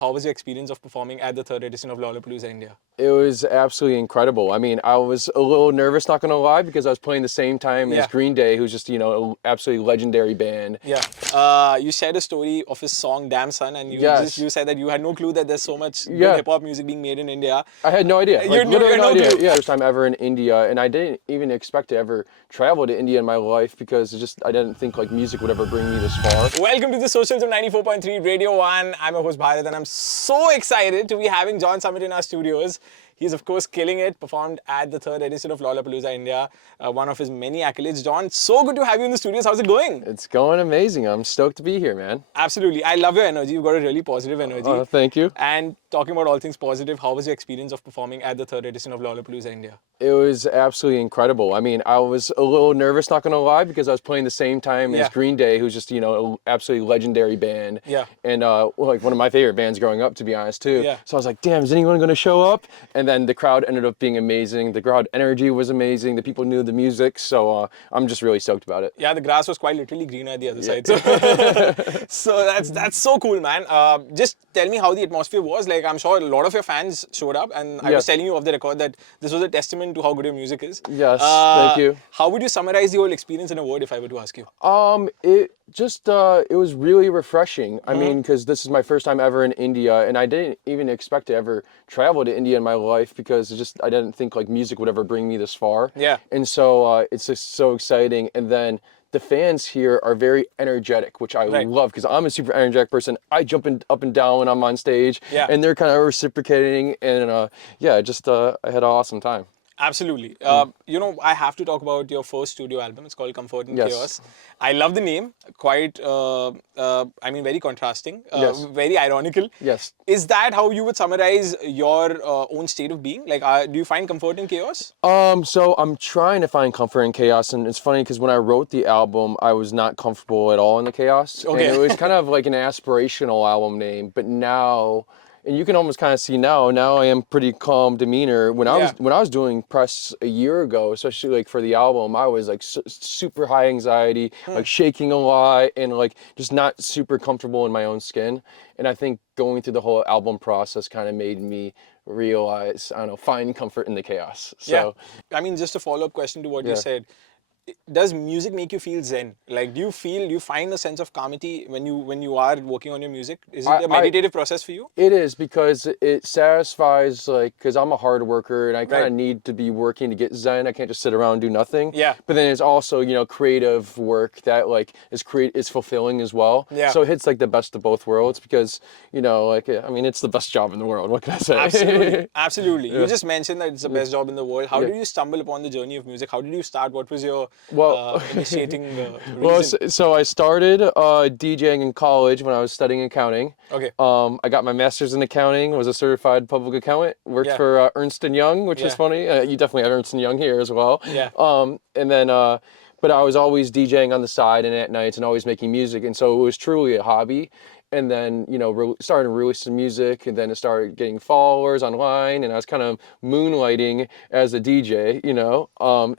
How was your experience of performing at the third edition of Lollapalooza India? It was absolutely incredible. I mean, I was a little nervous, not gonna lie, because I was playing the same time as Yeah. Green Day, who's just, an absolutely legendary band. Yeah. You shared a story of his song Damn Son, and Yes. you said that you had no clue that there's so much good Yeah. hip hop music being made in India. I had no idea. You Like, knew- literally you no had no idea. clue. Yeah, first time ever in India, and I didn't even expect to ever travel to India in my life because I didn't think like music would ever bring me this far. Welcome to the socials of 94.3 Radio 1. I'm your host Bhaarat, and I'm so excited to be having John Summit in our studios. He's of course killing it, performed at the third edition of Lollapalooza India, one of his many accolades. John, so good to have you in the studios. How's it going? It's going amazing. I'm stoked to be here, man. Absolutely. I love your energy. You've got a really positive energy. Thank you. And talking about all things positive, how was your experience of performing at the third edition of Lollapalooza India? It was absolutely incredible. I mean, I was a little nervous, not gonna lie, because I was playing the same time Yeah. as Green Day, who's just, an absolutely legendary band. Yeah. And like one of my favorite bands growing up, to be honest, too. Yeah. So I was like, damn, is anyone gonna show up? And then the crowd ended up being amazing. The crowd energy was amazing. The people knew the music. So I'm just really stoked about it. Yeah, the grass was quite literally greener at the other side. So, so that's so cool, man. Just tell me how the atmosphere was. Like, I'm sure a lot of your fans showed up, and I was telling you off the record that this was a testament to how good your music is. Yes, thank you. How would you summarize the whole experience in a word if I were to ask you? It was really refreshing. I mean, because this is my first time ever in India, and I didn't even expect to ever travel to India in my life because I didn't think like music would ever bring me this far. Yeah. And so it's just so exciting. And then the fans here are very energetic, which I love because I'm a super energetic person. I jump up and down when I'm on stage, Yeah. and they're kind of reciprocating. And I had an awesome time. Absolutely. I have to talk about your first studio album. It's called Comfort in Yes. Chaos. I love the name. Quite, very contrasting. Yes. Very ironical. Yes. Is that how you would summarize your own state of being? Like, do you find comfort in chaos? So I'm trying to find comfort in chaos, and it's funny because when I wrote the album, I was not comfortable at all in the chaos. Okay. And it was kind of like an aspirational album name, but now, and you can almost kind of see now I am pretty calm demeanor. When I was doing press a year ago, especially like for the album, I was like super high anxiety, like shaking a lot, and like just not super comfortable in my own skin. And I think going through the whole album process kind of made me realize, find comfort in the chaos. So, yeah. I mean, just a follow-up question to what you said. Does music make you feel zen? Like, do you find a sense of calmity when you are working on your music? Is it a meditative process for you? It is, because it satisfies, like, because I'm a hard worker and I kind of need to be working to get zen. I can't just sit around and do nothing. Yeah. But then it's also, creative work that like is fulfilling as well. Yeah. So it hits like the best of both worlds because, it's the best job in the world. What can I say? Absolutely. Absolutely. You just mentioned that it's the best job in the world. How did you stumble upon the journey of music? How did you start? What was your initiating reason? So I started DJing in college when I was studying accounting. Okay. I got my master's in accounting, was a certified public accountant, worked for Ernst & Young, which is funny. You definitely have Ernst & Young here as well. Yeah. But I was always DJing on the side and at nights and always making music. And so it was truly a hobby. And then, started to release some music, and then it started getting followers online, and I was kind of moonlighting as a DJ,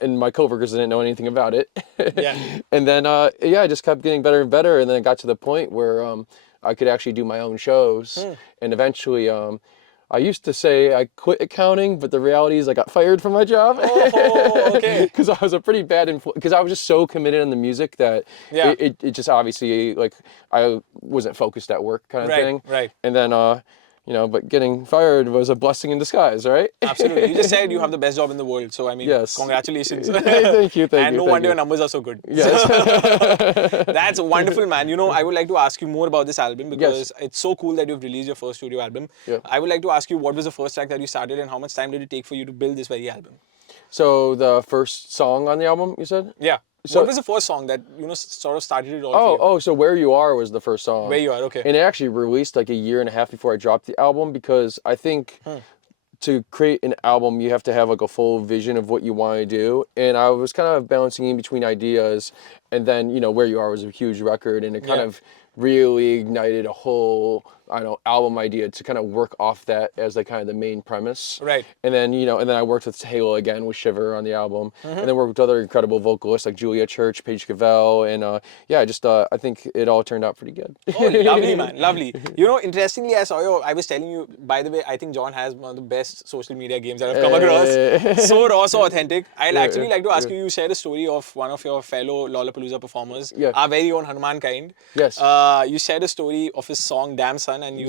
and my coworkers didn't know anything about it. Yeah. And then, I just kept getting better and better, and then it got to the point where I could actually do my own shows, and eventually, I used to say I quit accounting, but the reality is I got fired from my job. Oh, okay. Because I was a pretty bad influence. Because I was just so committed on the music that it just obviously, like, I wasn't focused at work kind of thing. Right. And then, but getting fired was a blessing in disguise, right? Absolutely. You just said you have the best job in the world. So, I mean, congratulations. Thank you. And no wonder your numbers are so good. Yes. That's wonderful, man. I would like to ask you more about this album because it's so cool that you've released your first studio album. Yeah. I would like to ask you, what was the first track that you started and how much time did it take for you to build this very album? So the first song on the album, you said? Yeah. So, what was the first song that, sort of started it all for you? Oh, so Where You Are was the first song. Where You Are, okay. And it actually released like a year and a half before I dropped the album because I think to create an album, you have to have like a full vision of what you want to do. And I was kind of bouncing in between ideas. And then, Where You Are was a huge record, and it kind of really ignited a whole I don't know, album idea to kind of work off that as like kind of the main premise. Right. And then, and then I worked with Halo again with Shiver on the album. And then worked with other incredible vocalists like Julia Church, Paige Cavell, and yeah, just I think it all turned out pretty good. Oh, lovely, man, lovely. Interestingly, I was telling you, by the way, I think John has one of the best social media games that I've come across. So raw, so authentic. I'd actually like to ask you, you shared a story of one of your fellow Lollapalooza performers, our very own Hanumankind. Yes. You shared a story of his song Damn Son, and you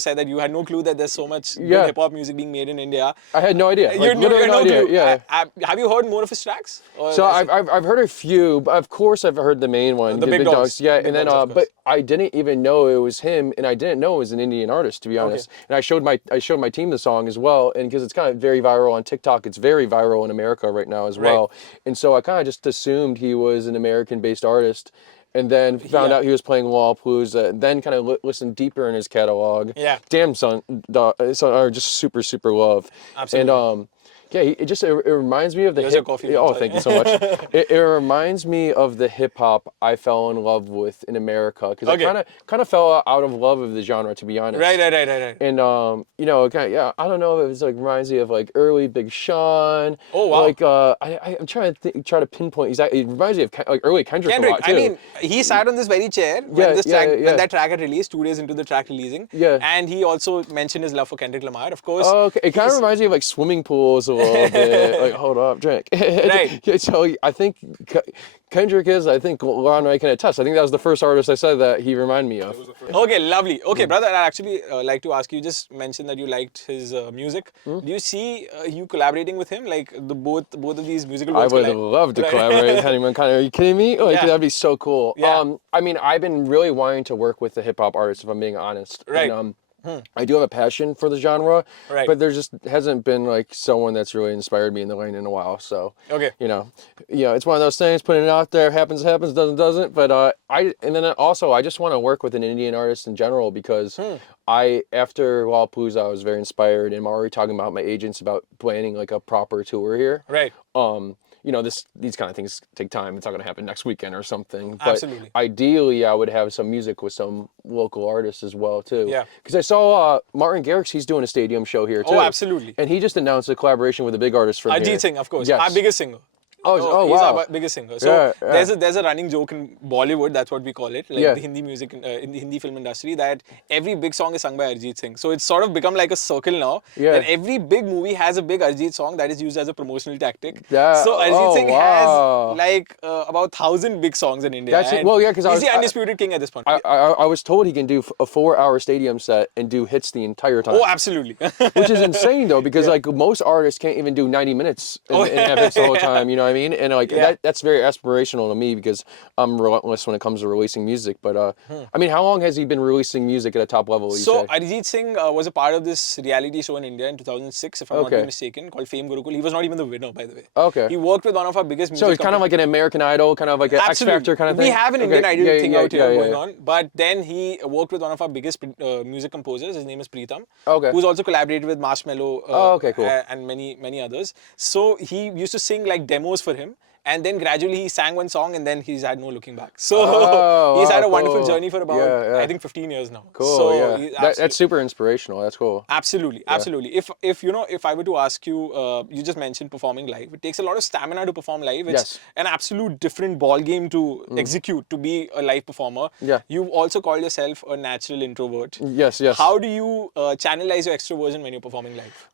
said that you had no clue that there's so much good hip hop music being made in India. I had no idea. You had no clue. Yeah. Have you heard more of his tracks? So I've heard a few, but of course I've heard the main one, the Big Dogs. Yeah, Big and then Dogs, but I didn't even know it was him, and I didn't know it was an Indian artist, to be honest. And I showed my team the song as well, and because it's kind of very viral on TikTok, it's very viral in America right now as well. And so I kind of just assumed he was an American-based artist. And then found out he was playing Lollapalooza, and then kind of listened deeper in his catalog. Yeah. Damn Son are just super, super love. Absolutely. And yeah, it reminds me of the hip. Coffee, thank you so much. It reminds me of the hip hop I fell in love with in America, because I kind of fell out of love of the genre, to be honest. Right. And I don't know if it's like reminds me of like early Big Sean. Oh wow. Like I'm trying to pinpoint exactly. It reminds me of like early Kendrick a lot too. I mean, he sat on this very chair when when that track had released, 2 days into the track releasing. Yeah. And he also mentioned his love for Kendrick Lamar, of course. Oh, okay. It kind of reminds me of like swimming pools a little bit. Like, hold up, drink. Right. So I think Kendrick is, I think Lon Ray can attest. I think that was the first artist I said that he reminded me of. Okay, lovely. Okay, brother, I'd actually like to ask you, just mentioned that you liked his music. Do you see you collaborating with him? Like both of these musical worlds I would love to collaborate with Hanumankind. Are you kidding me? Like, that'd be so cool. Yeah. I mean, I've been really wanting to work with a hip hop artist, if I'm being honest. Right. And, I do have a passion for the genre, but there just hasn't been like someone that's really inspired me in the lane in a while. So, it's one of those things. Putting it out there, happens, doesn't. But and then also I just want to work with an Indian artist in general, because after Lollapalooza I was very inspired, and I'm already talking about my agents about planning like a proper tour here. Right. These kind of things take time. It's not going to happen next weekend or something. But Absolutely. ideally, I would have some music with some local artists as well, too. Yeah. Because I saw Martin Garrix, he's doing a stadium show here, too. Oh, absolutely. And he just announced a collaboration with a big artist from here. Arjit Singh, of course. Yes. Our biggest singer. He's He's our biggest singer. So Yeah. there's a running joke in Bollywood, that's what we call it, like the Hindi music, in the Hindi film industry, that every big song is sung by Arjit Singh. So it's sort of become like a circle now. Yeah. That every big movie has a big Arjit song that is used as a promotional tactic. Yeah. So Arjit Singh wow. has like about 1,000 big songs in India. That's it. Well, yeah, because he's the undisputed king at this point. I was told he can do a 4-hour stadium set and do hits the entire time. Oh, absolutely. Which is insane, though, because like most artists can't even do 90 minutes and have hits the whole time. You know what I mean? And like that's very aspirational to me, because I'm relentless when it comes to releasing music. But I mean, how long has he been releasing music at a top level? So Arijit Singh was a part of this reality show in India in 2006, if I'm not mistaken, called Fame Gurukul. He was not even the winner, by the way. Okay. He worked with one of our biggest music So he's kind of like an American Idol, kind of like an X Factor kind of thing? We have an Indian Idol thing out here going on. But then he worked with one of our biggest music composers. His name is Preetam. Okay. Who's also collaborated with Marshmello cool. and many others. So he used to sing like demos for him. And then gradually he sang one song, and then he's had no looking back. So he's had a wonderful journey for about, I think, 15 years now. Cool, so that's super inspirational. That's cool. Absolutely. If I were to ask you, you just mentioned performing live. It takes a lot of stamina to perform live. It's an absolute different ball game to execute, to be a live performer. Yeah. You've also called yourself a natural introvert. Yes. How do you channelize your extroversion when you're performing live?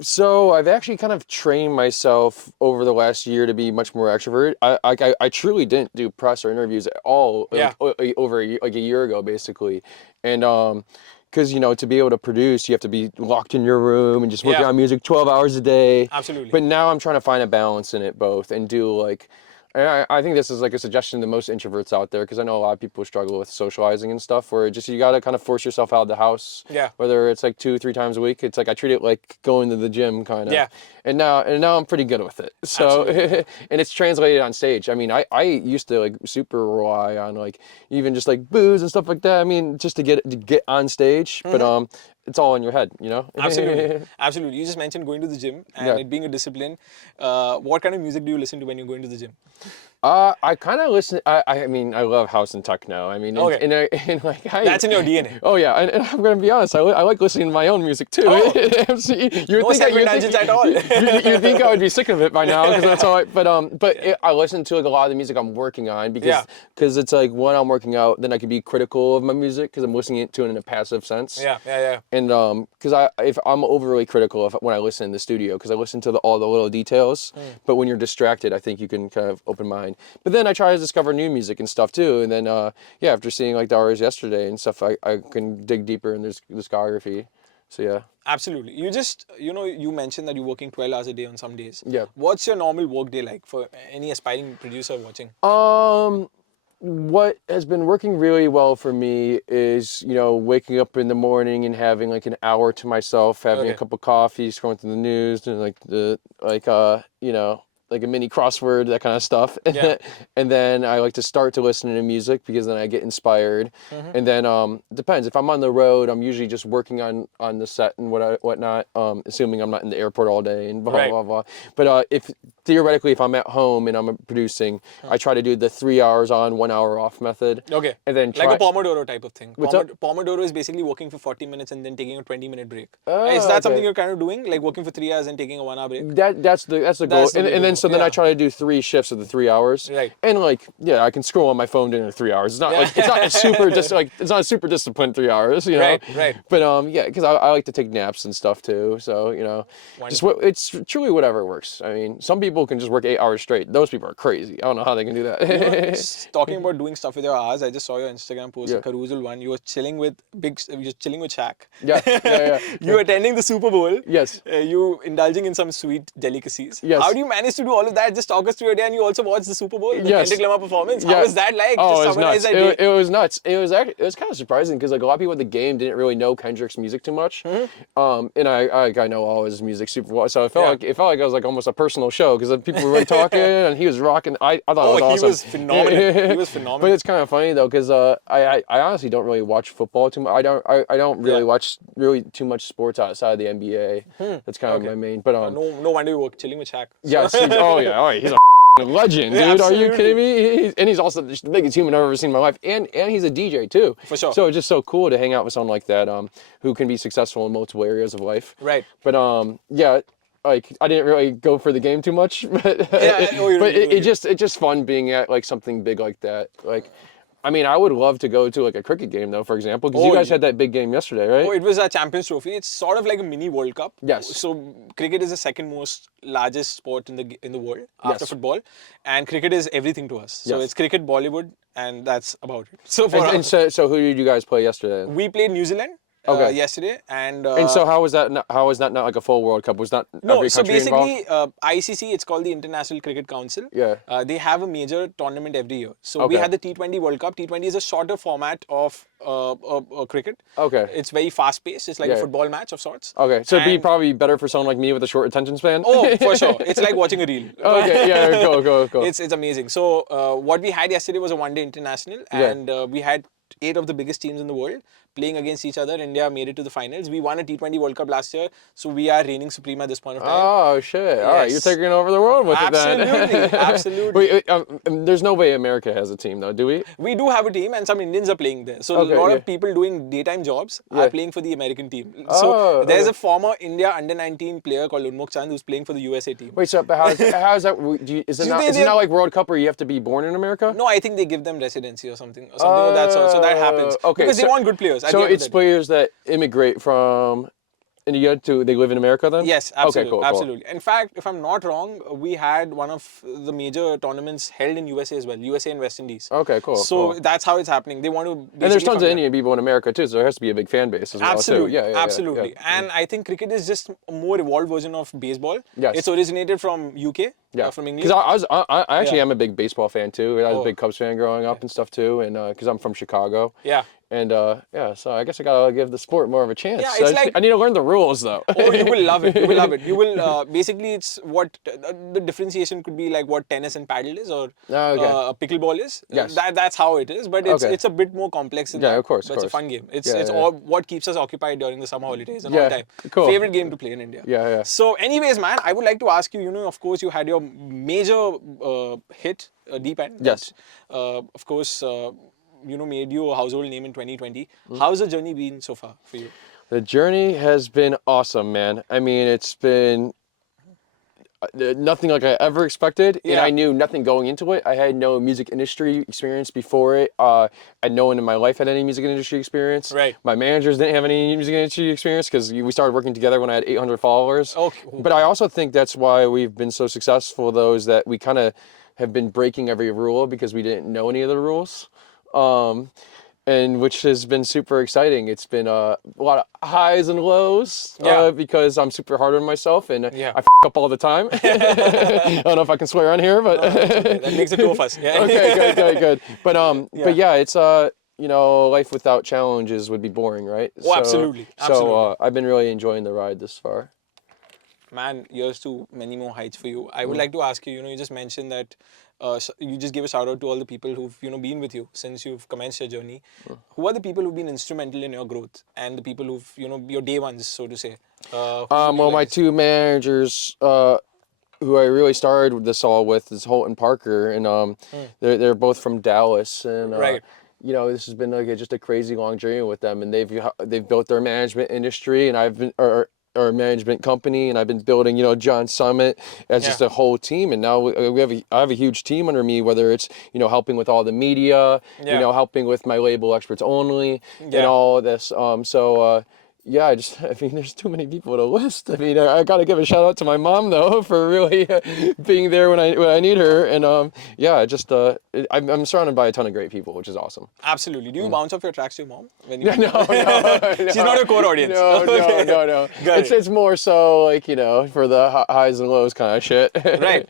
So I've actually kind of trained myself over the last year to be much more extroverted. I truly didn't do press or interviews at all over a year ago, basically. And because to be able to produce, you have to be locked in your room and just working on music 12 hours a day. Absolutely. But now I'm trying to find a balance in it both, and do like, I think this is like a suggestion to most introverts out there, because I know a lot of people struggle with socializing and stuff, where you got to kind of force yourself out of the house. Yeah. Whether it's like 2-3 times a week, it's like I treat it like going to the gym kind of. Yeah. And now I'm pretty good with it. So and it's translated on stage. I mean, I used to like super rely on like even just like booze and stuff like that. I mean, just to get on stage, but it's all in your head, Absolutely. You just mentioned going to the gym and it being a discipline. What kind of music do you listen to when you're going to the gym? I kind of listen. I mean, I love house and techno. I mean, Okay. and like That's in your DNA. Oh yeah, and I'm gonna be honest. I like listening to my own music too. Oh. So you No self-indulgence at all. you think I would be sick of it by now because that's all. I listen to like a lot of the music I'm working on because it's like when I'm working out, then I can be critical of my music because I'm listening to it in a passive sense. Yeah. And because if I'm overly critical when I listen in the studio because I listen to all the little details, but when you're distracted, I think you can kind of open mind. But then I try to discover new music and stuff too, and then after seeing like the artists yesterday and stuff, I can dig deeper in this discography. So yeah. Absolutely. You mentioned that you're working 12 hours a day on some days. Yeah. What's your normal work day like for any aspiring producer watching? What has been working really well for me is, waking up in the morning and having like an hour to myself, having a cup of coffee, scrolling through the news, and like a mini crossword, that kind of stuff. Yeah. And then I like to start to listen to music because then I get inspired. And then it depends. If I'm on the road, I'm usually just working on the set and whatnot, assuming I'm not in the airport all day and blah, blah, blah. But if I'm at home and I'm producing, I try to do the 3 hours on, 1 hour off method. Okay. And then like a Pomodoro type of thing. What's up? Pomodoro is basically working for 40 minutes and then taking a 20-minute break. Oh, Is that something you're kind of doing? Like working for 3 hours and taking a 1 hour break? That's the goal. Then I try to do 3 shifts of the 3 hours. Right. And I can scroll on my phone during 3 hours. It's not it's not a super disciplined 3 hours, Right. But because I like to take naps and stuff too. So, it's truly whatever works. I mean, some people can just work 8 hours straight. Those people are crazy. I don't know how they can do that. Talking about doing stuff with your hours, I just saw your Instagram post, a carousel one. You were chilling with Shaq. Yeah. You attending the Super Bowl. Yes. You indulging in some sweet delicacies. Yes. How do you manage to do all of that? Just talk us through your day, and you also watched the Super Bowl, the Yes. Kendrick Lamar performance. Yeah. How was that like? Oh, Just it was summarize nuts. that day. It was nuts. It was kind of surprising because like a lot of people at the game didn't really know Kendrick's music too much. And I know all his music super well. So it felt like it was like almost a personal show because people were really talking and he was rocking. I thought it was awesome. He was phenomenal. He was phenomenal. But it's kind of funny though because I honestly don't really watch football too much. I don't really watch really too much sports outside of the NBA. That's kind of my main. But no wonder you were chilling with Shaq. Yes. He's a legend, dude. Are you kidding me? He's also the biggest human I've ever seen in my life, and he's a DJ too. For sure. So it's just so cool to hang out with someone like that, who can be successful in multiple areas of life. Right. But like I didn't really go for the game too much, but it's just fun being at like something big like that. Like, I mean, I would love to go to like a cricket game though, for example, because you guys had that big game yesterday, right? Oh, it was a Champions Trophy. It's sort of like a mini World Cup. Yes. So cricket is the second most largest sport in the world after football, and cricket is everything to us. So it's cricket, Bollywood, and that's about it. So so who did you guys play yesterday? we played New Zealand. Yesterday, and so how was that? How was that not like a full World Cup? Was not no? Every So country basically, involved? ICC, it's called the International Cricket Council. Yeah. They have a major tournament every year. So we had the T20 World Cup. T20 is a shorter format of cricket. Okay. It's very fast paced. It's like a football match of sorts. Okay, so it'd be probably better for someone like me with a short attention span. Oh, for sure. It's like watching a reel. Okay, yeah, go. It's amazing. So what we had yesterday was a one-day international, and we had 8 of the biggest teams in the world playing against each other. India made it to the finals. We won a T20 World Cup last year, so we are reigning supreme at this point of time. Oh shit! All right, you're taking over the world with it then. Absolutely. Wait, there's no way America has a team though, do we? We do have a team, and some Indians are playing there. So a lot of people doing daytime jobs are playing for the American team. So there's a former India under-19 player called Untitled who's playing for the USA team. Wait, so but how is that? Is it not like World Cup where you have to be born in America? No, I think they give them residency or something of that sort. So that happens. Okay, because they want good players. So it's players that immigrate from India they live in America then? Yes, absolutely. Okay, cool, absolutely. In fact, if I'm not wrong, we had one of the major tournaments held in USA as well, USA and West Indies. Okay, cool. So that's how it's happening. They want to and there's tons of Indian people in America too, so there has to be a big fan base as well too. Yeah, absolutely. And I think cricket is just a more evolved version of baseball. Yes. It's originated from UK, from England. Because I actually am a big baseball fan too. I was a big Cubs fan growing up and stuff too, and because I'm from Chicago. Yeah. And yeah, so I guess I gotta give the sport more of a chance. Yeah, So it's like, I need to learn the rules though. oh, you will love it. You will love it. You will basically, it's what the differentiation could be like what tennis and paddle is, or Okay. pickleball is. Yes. That's how it is. But Okay. it's a bit more complex than Yeah, that. of course, But of it's a course. fun game. It's Yeah, it's yeah. all what keeps us occupied during the summer holidays and all Yeah, time. cool. Favorite game to play in India. Yeah, yeah. So, anyways, man, I would like to ask you. Of course, you had your major hit, Deep End. Yes. That, of course. Made you a household name in 2020. Mm. How's the journey been so far for you? The journey has been awesome, man. I mean, it's been nothing like I ever expected, and Yeah. I knew nothing going into it. I had no music industry experience before it. I no one in my life had any music industry experience. Right. My managers didn't have any music industry experience because we started working together when I had 800 followers. Okay. But I also think that's why we've been so successful, though, is that we kind of have been breaking every rule because we didn't know any of the rules. And which has been super exciting. It's been a lot of highs and lows because I'm super hard on myself and I f up all the time. I don't know if I can swear on here, but Okay. That makes the two of us. Yeah. okay, good. But yeah, it's life without challenges would be boring, right? Oh, absolutely. Absolutely. So I've been really enjoying the ride this far. Man, here's to many more heights for you. I would like to ask you, you just mentioned that you just give a shout out to all the people who've, been with you since you've commenced your journey. Who are the people who've been instrumental in your growth and the people who've, your day ones, so to say? Well, my two managers, who I really started this all with is Holt and Parker, and they're both from Dallas, and Right. This has been like just a crazy long journey with them, and they've built their management industry, and I've been or management company, and I've been building John Summit as just a whole team, and now I have a huge team under me, whether it's helping with all the media, helping with my label Experts Only, and all of this. Yeah, I mean, there's too many people to list. I mean, I got to give a shout out to my mom though for really being there when I need her, and I'm surrounded by a ton of great people, which is awesome. Absolutely. Do you bounce off your tracks to your mom? When you No. She's not a core audience. No. It's more so like for the highs and lows kind of shit. Right.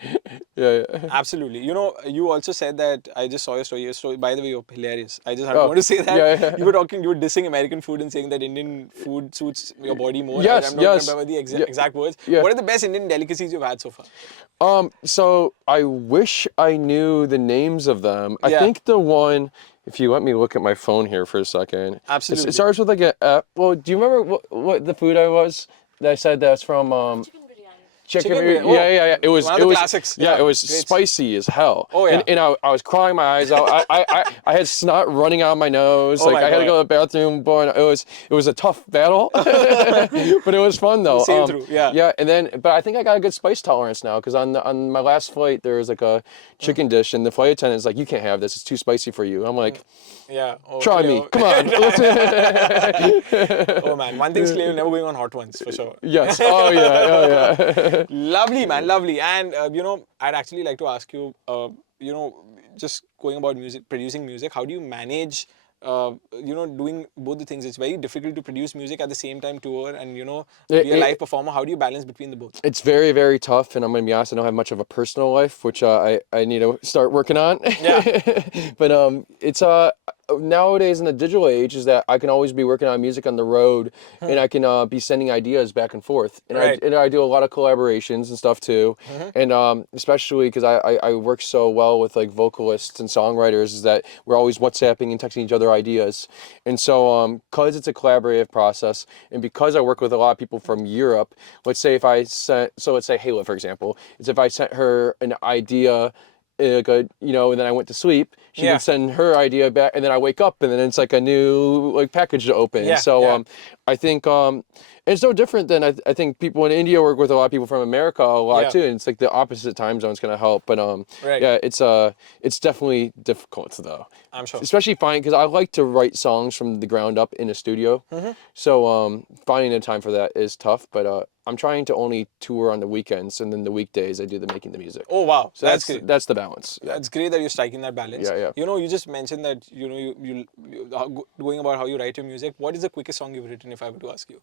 Yeah. Absolutely. You also said that I just saw your story. Your story, by the way, you're hilarious. I just want to say that you were dissing American food and saying that Indian food suits your body more. Yes, I'm not remember the exact words. Yeah. What are the best Indian delicacies you've had so far? So I wish I knew the names of them. I think the one, if you let me look at my phone here for a second. Absolutely. It starts with like well, do you remember what the food I was that I said that's from? Chicken biryani. Oh, Yeah. It was one of the classics. Yeah, it was great. Spicy as hell. Oh yeah. And I was crying my eyes out. I had snot running out of my nose. Oh, I had to go to the bathroom. Boy, it was a tough battle, but it was fun though. Sailed through. Yeah. Yeah, but I think I got a good spice tolerance now because on my last flight there was like a chicken dish and the flight attendant's like, you can't have this. It's too spicy for you. I'm like. Yeah. Oh, try me. Come on. Oh man, one thing's clear, you're never going on hot ones for sure. Yes. Oh yeah. Lovely, man, lovely. And I'd actually like to ask you, just going about music, producing music, how do you manage doing both the things? It's very difficult to produce music at the same time, tour and be a live performer. How do you balance between the both? It's very, very tough, and I'm gonna be honest, I don't have much of a personal life, which I need to start working on. Yeah. But it's nowadays in the digital age is that I can always be working on music on the road, and I can be sending ideas back and forth, and I do a lot of collaborations and stuff too, and especially because I work so well with like vocalists and songwriters is that we're always WhatsApping and texting each other ideas, and so because it's a collaborative process, and because I work with a lot of people from Europe, let's say let's say Hayla for example, if I sent her an idea. And then I went to sleep. She can send her idea back, and then I wake up, and then it's like a new package to open. I think it's no different than I think people in India work with a lot of people from America a lot too, and it's like the opposite time zone's gonna help. But it's definitely difficult though. I'm sure. Especially because I like to write songs from the ground up in a studio. So finding the time for that is tough, but I'm trying to only tour on the weekends, and then the weekdays I do the making the music. Oh wow, so that's great. That's the balance. That's great that you're striking that balance. Yeah. You just mentioned that you going about how you write your music. What is the quickest song you've written, if I were to ask you?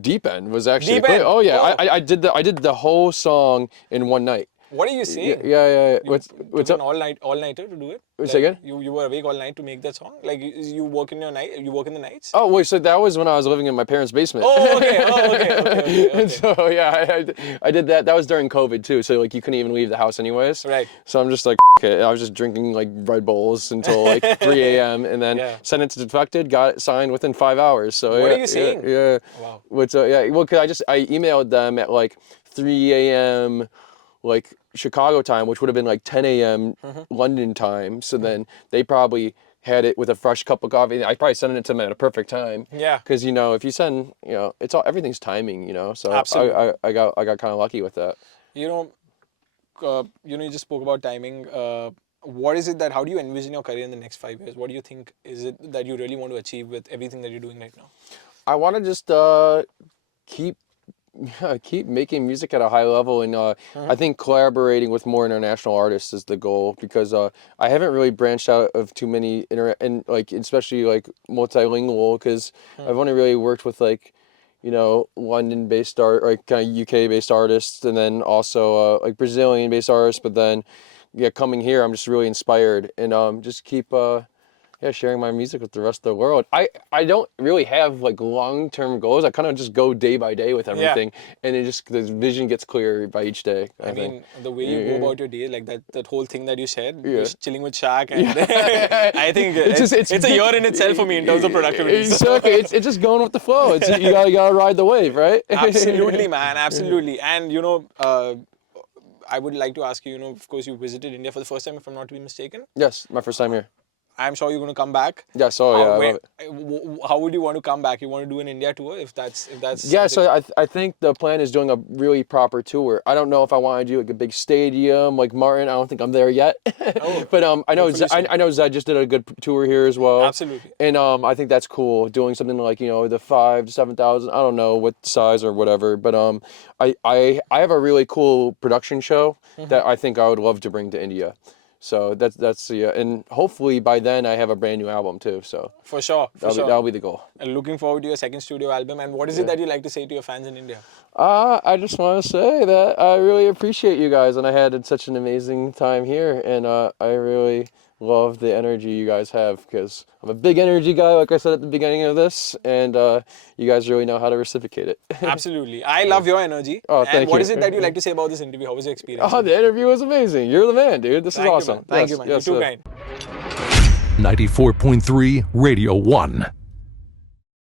Deep End was actually Deep End. Oh yeah, Oh. I did the whole song in one night. What are you saying? Yeah. What's an all-nighter to do it? What's Like, again? you were awake all night to make that song? Like you work in your night? You work in the nights? Oh wait, so that was when I was living in my parents' basement. Oh, okay. And so yeah, I did that. That was during COVID too. So like you couldn't even leave the house anyways. Right. So I'm just like, okay. I was just drinking like Red Bulls until like 3 a.m. and then sent it to Defected, got it signed within 5 hours. So what are you saying? Yeah. Wow. What's yeah? Well, cause I emailed them at like 3 a.m. like Chicago time, which would have been like 10 a.m. London time. So then they probably had it with a fresh cup of coffee. I probably sent it to them at a perfect time. Yeah. Because if you send, it's all everything's timing. So Absolutely. I got kind of lucky with that. You just spoke about timing. What is it how do you envision your career in the next 5 years? What do you think is it that you really want to achieve with everything that you're doing right now? I want to just keep making music at a high level, and I think collaborating with more international artists is the goal, because I haven't really branched out of too many and like especially like multilingual, because I've only really worked with like London-based art, like kind of UK-based artists, and then also like Brazilian-based artists. But then coming here, I'm just really inspired, and just keep sharing my music with the rest of the world. I don't really have like long-term goals. I kind of just go day by day with everything, and the vision gets clearer by each day. I mean, the way you go about your day, like that whole thing that you said, just chilling with Shaq, and I think it's a year in itself for me in terms of productivity. Exactly, it's just going with the flow. You gotta ride the wave, right? Absolutely, man, absolutely. And I would like to ask you, of course, you visited India for the first time, if I'm not to be mistaken. Yes, my first time here. I'm sure you're going to come back. Yes, I love it. How would you want to come back? You want to do an India tour if that's yeah, so I think the plan is doing a really proper tour. I don't know if I want to do like a big stadium like Martin. I don't think I'm there yet. But I know Zed just did a good tour here as well. Absolutely. And I think that's cool, doing something like the 5,000 to 7,000. I don't know what size or whatever, but I have a really cool production show that I think I would love to bring to India. So that's and hopefully by then I have a brand new album too. So for sure, that'll be the goal. And looking forward to your second studio album. And what is it that you like to say to your fans in India? I just want to say that I really appreciate you guys, and I had such an amazing time here, and I really love the energy you guys have, because I'm a big energy guy, like I said at the beginning of this, and you guys really know how to reciprocate it. Absolutely. I love your energy. Oh, thank you. And what is it that you like to say about this interview? How was your experience? Oh, the interview was amazing. You're the man, dude. This is awesome. Thank you, man. You're too kind. 94.3 Radio 1.